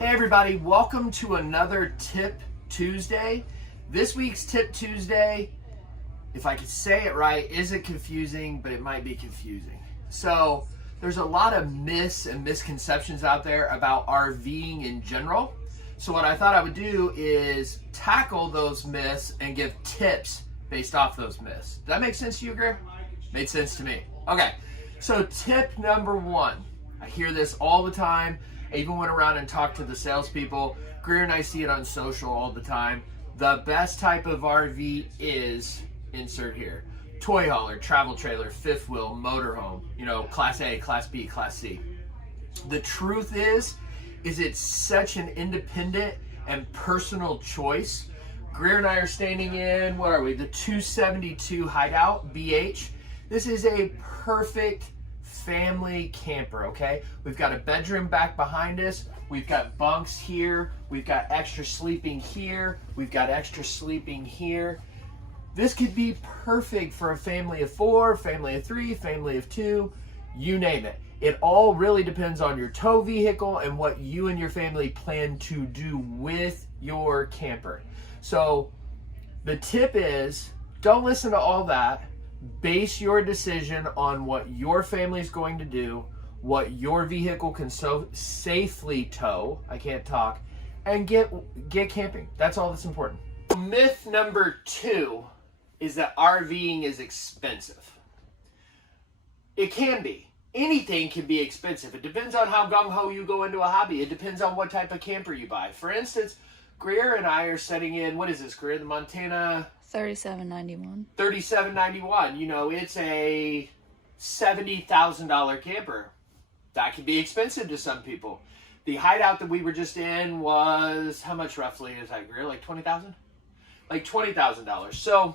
Hey everybody, welcome to another Tip Tuesday. This week's Tip Tuesday, if I could say it right, isn't confusing, but it might be confusing. So there's a lot of myths and misconceptions out there about RVing in general. So what I thought I would do is tackle those myths and give tips based off those myths. Does that make sense to you, Greer? Made sense to me. Okay, so tip number one. I hear this all the time. I even went around and talked to the salespeople. Greer and I see it on social all the time. The best type of RV is, insert here, toy hauler, travel trailer, fifth wheel, motorhome, Class A, Class B, Class C. The truth is it's such an independent and personal choice. Greer and I are standing in, the 272 Hideout BH. This is a perfect family camper, okay? We've got a bedroom back behind us. We've got bunks here. We've got extra sleeping here. We've got extra sleeping here. This could be perfect for a family of 4, family of 3, family of 2, you name it. It all really depends on your tow vehicle and what you and your family plan to do with your camper. So the tip is, don't listen to all that. Base your decision on what your family is going to do, what your vehicle can so safely tow, I can't talk, and get camping. That's all that's important. Myth number 2 is that RVing is expensive. It can be. Anything can be expensive. It depends on how gung-ho you go into a hobby. It depends on what type of camper you buy. For instance, Greer and I are setting in, what is this, Greer? The Montana 3791. 3791. It's a $70,000 camper. That can be expensive to some people. The Hideout that we were just in was, how much roughly is that, Greer? Like $20,000? Like $20,000. So,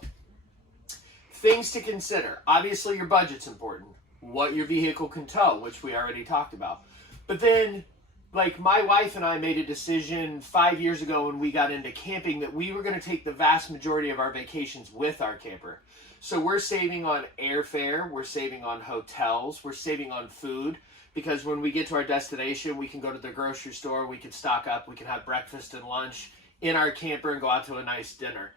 things to consider. Obviously, your budget's important. What your vehicle can tow, which we already talked about. But then, like, my wife and I made a decision 5 years ago when we got into camping that we were going to take the vast majority of our vacations with our camper. So we're saving on airfare, we're saving on hotels, we're saving on food, because when we get to our destination, we can go to the grocery store, we can stock up, we can have breakfast and lunch in our camper and go out to a nice dinner.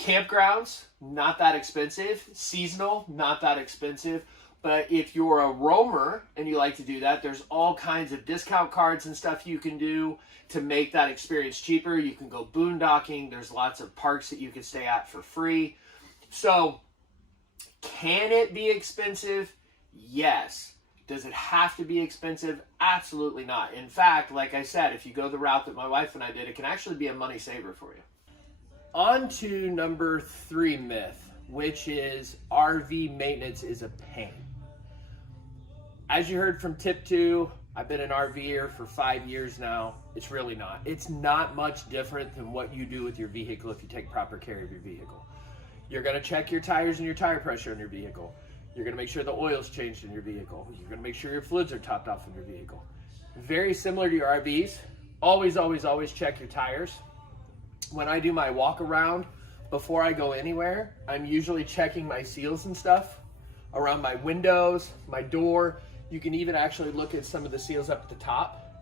Campgrounds, not that expensive. Seasonal, not that expensive. But if you're a roamer and you like to do that, there's all kinds of discount cards and stuff you can do to make that experience cheaper. You can go boondocking. There's lots of parks that you can stay at for free. So, can it be expensive? Yes. Does it have to be expensive? Absolutely not. In fact, like I said, if you go the route that my wife and I did, it can actually be a money saver for you. On to number 3 myth, which is RV maintenance is a pain. As you heard from tip 2, I've been an RVer for 5 years now. It's really not. It's not much different than what you do with your vehicle if you take proper care of your vehicle. You're going to check your tires and your tire pressure in your vehicle. You're going to make sure the oil's changed in your vehicle. You're going to make sure your fluids are topped off in your vehicle. Very similar to your RVs. Always, always, always check your tires. When I do my walk around, before I go anywhere, I'm usually checking my seals and stuff around my windows, my door. You can even actually look at some of the seals up at the top.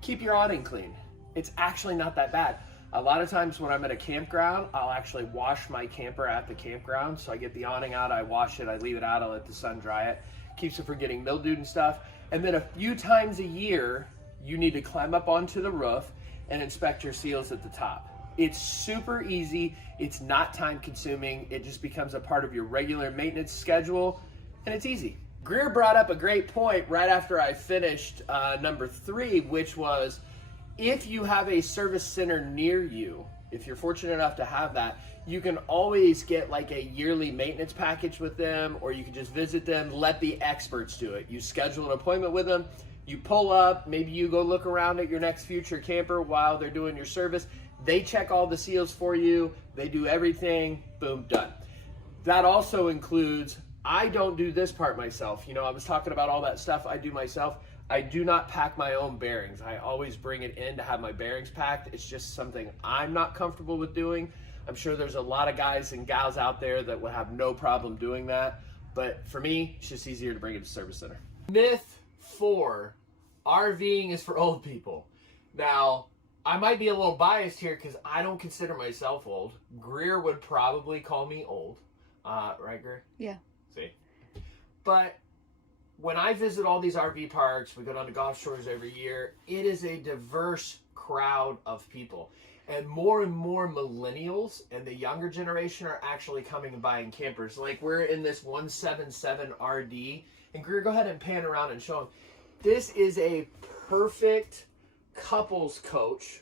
Keep your awning clean. It's actually not that bad. A lot of times when I'm at a campground, I'll actually wash my camper at the campground. So I get the awning out, I wash it, I leave it out, I let the sun dry it. Keeps it from getting mildewed and stuff. And then a few times a year, you need to climb up onto the roof and inspect your seals at the top. It's super easy. It's not time consuming. It just becomes a part of your regular maintenance schedule, and it's easy. Greer brought up a great point right after I finished number 3, which was if you have a service center near you, if you're fortunate enough to have that, you can always get like a yearly maintenance package with them, or you can just visit them, let the experts do it. You schedule an appointment with them, you pull up, maybe you go look around at your next future camper while they're doing your service. They check all the seals for you, they do everything, boom, done. That also includes, I don't do this part myself. I was talking about all that stuff I do myself. I do not pack my own bearings. I always bring it in to have my bearings packed. It's just something I'm not comfortable with doing. I'm sure there's a lot of guys and gals out there that would have no problem doing that. But for me, it's just easier to bring it to service center. Myth 4, RVing is for old people. Now, I might be a little biased here because I don't consider myself old. Greer would probably call me old. Right, Greer? Yeah. See? But when I visit all these RV parks, we go down to Gulf Shores every year, it is a diverse crowd of people. And more millennials and the younger generation are actually coming and buying campers. Like we're in this 177 RD. And Greer, go ahead and pan around and show them. This is a perfect couples coach.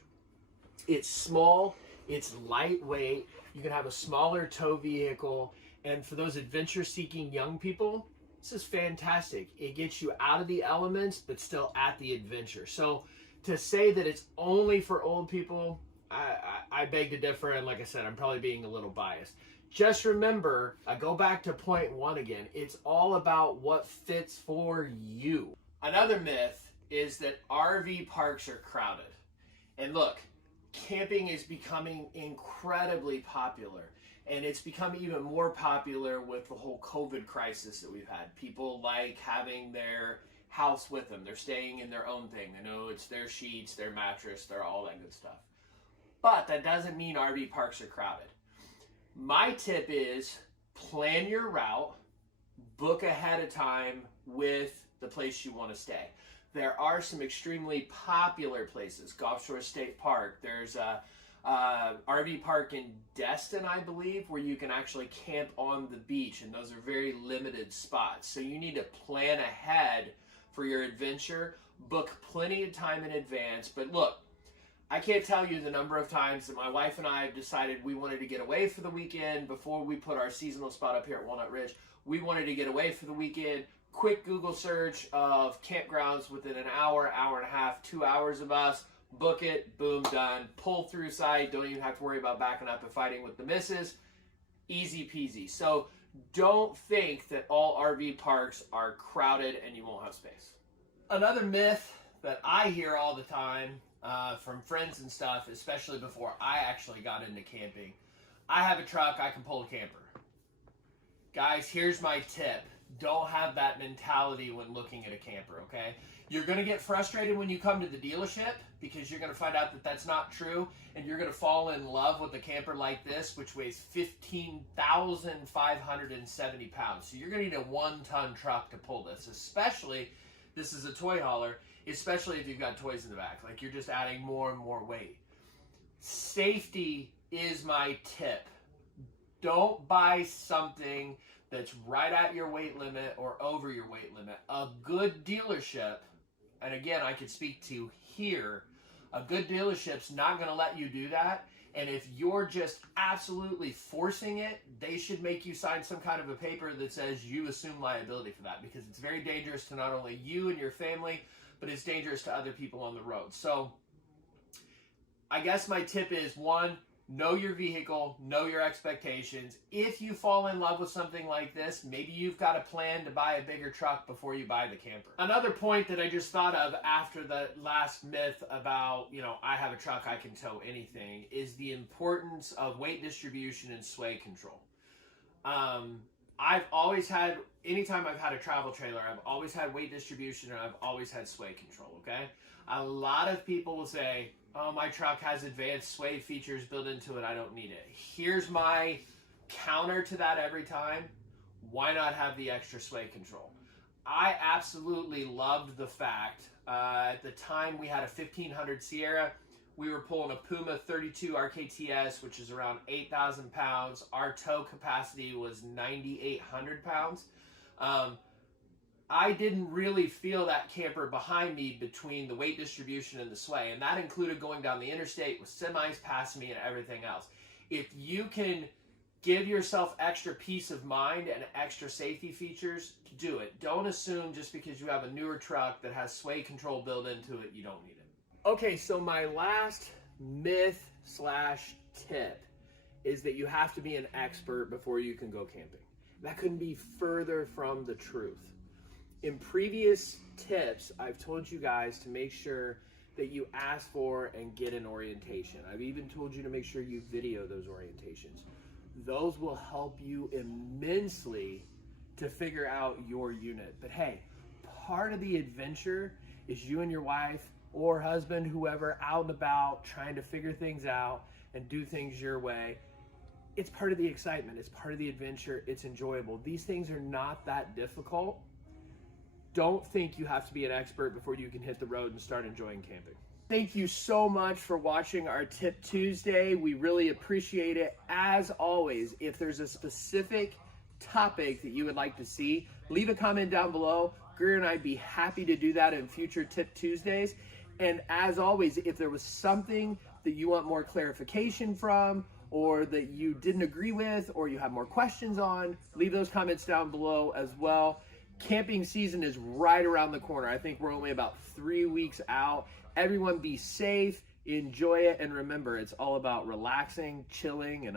It's small, it's lightweight. You can have a smaller tow vehicle. And for those adventure-seeking young people, this is fantastic. It gets you out of the elements, but still at the adventure. So to say that it's only for old people, I beg to differ. And like I said, I'm probably being a little biased. Just remember, I go back to point one again. It's all about what fits for you. Another myth is that RV parks are crowded. And look, camping is becoming incredibly popular. And it's become even more popular with the whole COVID crisis that we've had. People like having their house with them. They're staying in their own thing. They know it's their sheets, their mattress, their all that good stuff. But that doesn't mean RV parks are crowded. My tip is plan your route, book ahead of time with the place you want to stay. There are some extremely popular places. Gulf Shores State Park. There's a RV park in Destin, I believe, where you can actually camp on the beach, and those are very limited spots. So you need to plan ahead for your adventure, book plenty of time in advance. But look, I can't tell you the number of times that my wife and I have decided we wanted to get away for the weekend before we put our seasonal spot up here at Walnut Ridge. We wanted to get away for the weekend. Quick Google search of campgrounds within an hour, hour and a half, 2 hours of us. Book it, boom, done. Pull through site. Don't even have to worry about backing up and fighting with the missus. Easy peasy. So don't think that all RV parks are crowded and you won't have space. Another myth that I hear all the time from friends and stuff, especially before I actually got into camping. I have a truck, I can pull a camper. Guys, here's my tip. Don't have that mentality when looking at a camper, okay? You're going to get frustrated when you come to the dealership because you're going to find out that that's not true, and you're going to fall in love with a camper like this, which weighs 15,570 pounds. So you're going to need a 1-ton truck to pull this, especially, this is a toy hauler, especially if you've got toys in the back. Like you're just adding more and more weight. Safety is my tip. Don't buy something that's right at your weight limit or over your weight limit. A good dealership, and again, I could speak to here, a good dealership's not going to let you do that. And if you're just absolutely forcing it, they should make you sign some kind of a paper that says you assume liability for that, because it's very dangerous to not only you and your family, but it's dangerous to other people on the road. So I guess my tip is, one, know your vehicle, know your expectations. If you fall in love with something like this, maybe you've got a plan to buy a bigger truck before you buy the camper. Another point that I just thought of after the last myth about, I have a truck, I can tow anything, is the importance of weight distribution and sway control. I've always had, anytime I've had a travel trailer, I've always had weight distribution and I've always had sway control, okay? A lot of people will say, oh, my truck has advanced sway features built into it, I don't need it. Here's my counter to that every time. Why not have the extra sway control? I absolutely loved the fact, at the time we had a 1500 Sierra, we were pulling a Puma 32 RKTS, which is around 8,000 pounds. Our tow capacity was 9,800 pounds. I didn't really feel that camper behind me between the weight distribution and the sway, and that included going down the interstate with semis passing me and everything else. If you can give yourself extra peace of mind and extra safety features, do it. Don't assume just because you have a newer truck that has sway control built into it, you don't need it. Okay, so my last myth/tip is that you have to be an expert before you can go camping. That couldn't be further from the truth. In previous tips, I've told you guys to make sure that you ask for and get an orientation. I've even told you to make sure you video those orientations. Those will help you immensely to figure out your unit. But hey, part of the adventure is you and your wife or husband, whoever, out and about trying to figure things out and do things your way, it's part of the excitement. It's part of the adventure. It's enjoyable. These things are not that difficult. Don't think you have to be an expert before you can hit the road and start enjoying camping. Thank you so much for watching our Tip Tuesday. We really appreciate it. As always, if there's a specific topic that you would like to see, leave a comment down below. Greer and I'd be happy to do that in future Tip Tuesdays. And as always, if there was something that you want more clarification from, or that you didn't agree with, or you have more questions on, leave those comments down below as well. Camping season is right around the corner. I think we're only about 3 weeks out. Everyone be safe, enjoy it, and remember, it's all about relaxing, chilling, and